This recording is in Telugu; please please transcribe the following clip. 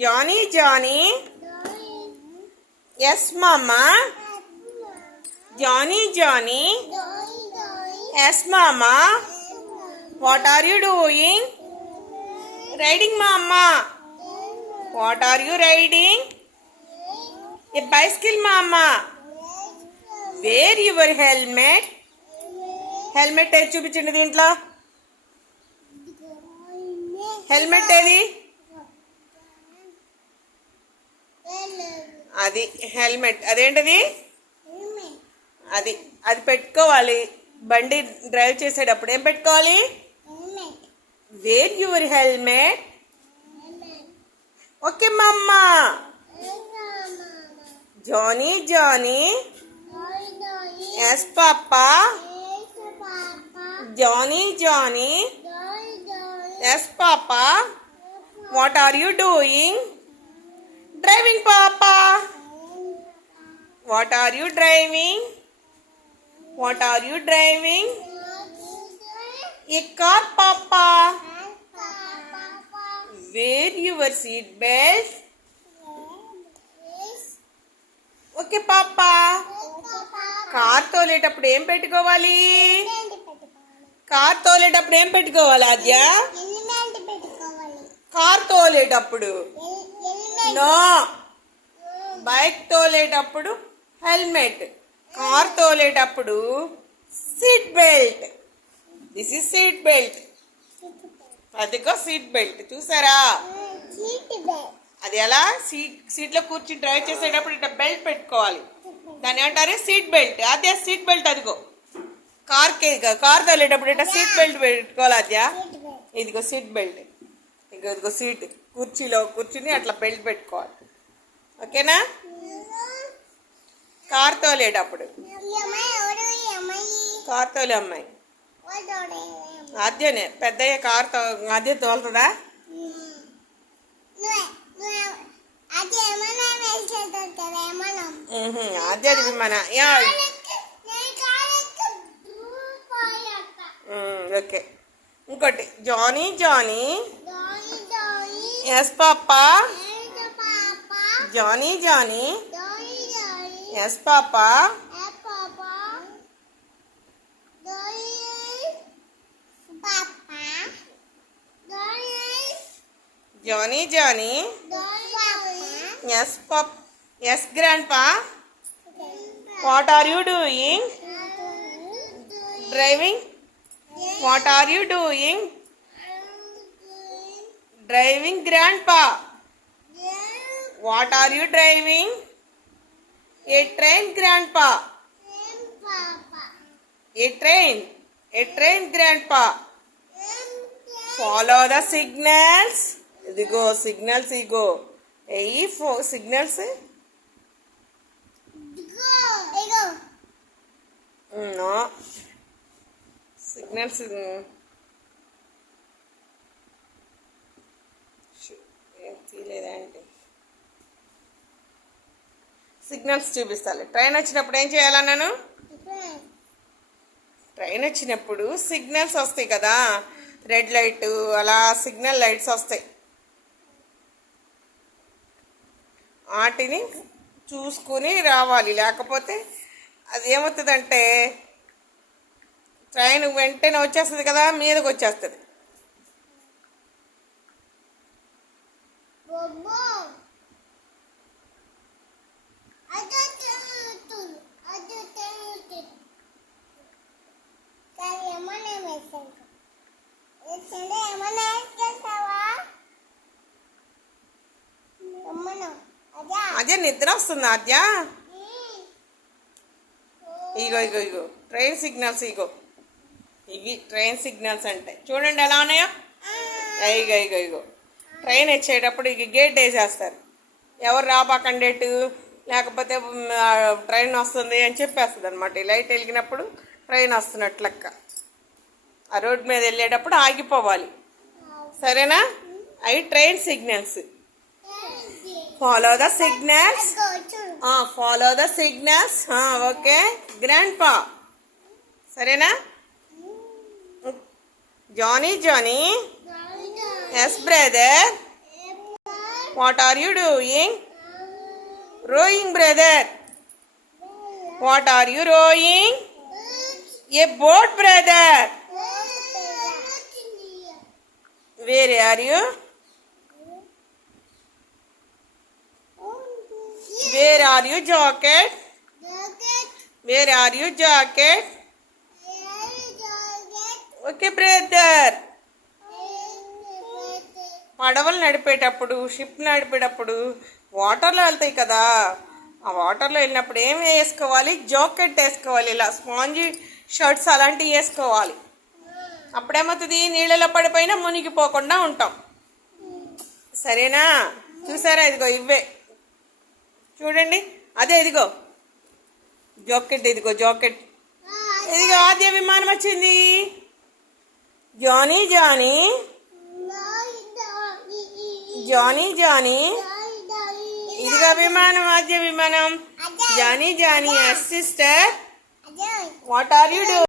Johnny, Johnny. Yes, Mama. Johnny, Johnny. Yes, Mama. What are you doing? Riding, Mama. What are you riding? A bicycle, Mama. Wear your helmet. Helmet చూపించండి దీంట్లో. హెల్మెట్ ఏది? అది హెల్మెట్. అదేంటది? అది అది పెట్టుకోవాలి. బండి డ్రైవ్ చేసేటప్పుడు ఏం పెట్టుకోవాలి? Wear your helmet. Okay mama. Johnny, Johnny. Yes papa. Johnny, Johnny. Yes papa. What are you doing? Driving, Papa. What are you driving? What are you driving? A car, Papa. Wear your seat belt. Okay, Papa. Car తోలేటప్పుడు ఏం పెట్టుకోవాలి? కార్ తోలేటప్పుడు ఏం పెట్టుకోవాలి ఆద్య? కార్ తోలేటప్పుడు నో. బైక్ తోలేటప్పుడు హెల్మెట్. కార్ తోలేటప్పుడు seat belt. This is seat belt. అదిగో సీట్ బెల్ట్ చూసారా? అది ఎలా? సీట్లో కూర్చుని డ్రైవ్ చేసేటప్పుడు ఇట్లా బెల్ట్ పెట్టుకోవాలి. దాన్ని ఏమంటారు? Seat belt. అదే సీట్ బెల్ట్. అదిగో కార్ తోలేటప్పుడు ఇట్లా సీట్ బెల్ట్ పెట్టుకోవాలి. అదే ఇదిగో సీట్ బెల్ట్. ఇదిగో సీట్. కుర్చీలో కూర్చుని అట్లా బెల్ట్ పెట్టుకోవాలి. ఓకేనా? కార్ తోలేటప్పుడు. కార్ తోలే అమ్మాయి ఆద్యనే. పెద్దయ్య కార్ ఆద్య తోలుతుందా? ఆద్యది విమాన. ఓకే. ఇంకోటి Johnny, Johnny. Yes papa. Johnny, Johnny. Yes papa. Johnny, Johnny. Yes papa. Yes grandpa. What are you doing? Driving. What are you doing? Driving, Grandpa. What are you driving? A train, Grandpa. A train. A train, Grandpa. Follow the signals. Idigo signals. Igo. Signals. No. Signals. లేదండి. సిగ్నల్స్ చూపిస్తాను. ట్రైన్ వచ్చినప్పుడు ఏం చేయాలా? నేను ట్రైన్ వచ్చినప్పుడు సిగ్నల్స్ వస్తాయి కదా, రెడ్ లైట్ అలా సిగ్నల్ లైట్స్ వస్తాయి. వాటిని చూసుకుని రావాలి. లేకపోతే అది ఏమవుతుందంటే ట్రైన్ వెంటనే వచ్చేస్తుంది కదా, మీదకి వచ్చేస్తుంది. అదే నిద్ర వస్తుంది ఆద్య. ఇగో ఇగో ఇగో ట్రైన్ సిగ్నల్స్. ఇగో ఇవి ట్రైన్ సిగ్నల్స్ అంటే చూడండి ఎలా ఉన్నాయో. ఇగో ఇగో ఇగో ట్రైన్ వచ్చేటప్పుడు ఇక గేట్ వేసేస్తారు. ఎవరు రాబాకండేటు, లేకపోతే ట్రైన్ వస్తుంది అని చెప్పేస్తుంది అనమాట. ఈ లైట్ వెలిగినప్పుడు ట్రైన్ వస్తున్నట్లు లెక్క. ఆ రోడ్ మీద వెళ్ళేటప్పుడు ఆగిపోవాలి. సరేనా? అవి train signals. Follow the signals. Follow the signals. Okay grandpa. సరేనా? Johnny, Johnny. Yes brother. What are you doing? Rowing brother. What are you rowing? A boat brother. Where are you? Wear are you jacket? Where are you jacket? Okay brother. పడవలు నడిపేటప్పుడు, షిప్ నడిపేటప్పుడు వాటర్లో వెళ్తాయి కదా, ఆ వాటర్లో వెళ్ళినప్పుడు ఏం వేసుకోవాలి? జాకెట్ వేసుకోవాలి. ఇలా స్పాంజీ షర్ట్స్ అలాంటివి వేసుకోవాలి. అప్పుడేమవుతుంది? నీళ్ళలో పడిపోయినా మునిగిపోకుండా ఉంటాం. సరేనా? చూసారా? ఇదిగో ఇవే చూడండి. అదే ఇదిగో జాకెట్. ఇదిగో జాకెట్. ఇదిగో ఆద్య విమానం వచ్చింది. Johnny Johnny Johnny Johnny. ఇదిగో విమానం, ఆద్య విమానం. Johnny Johnny sister, what are you do?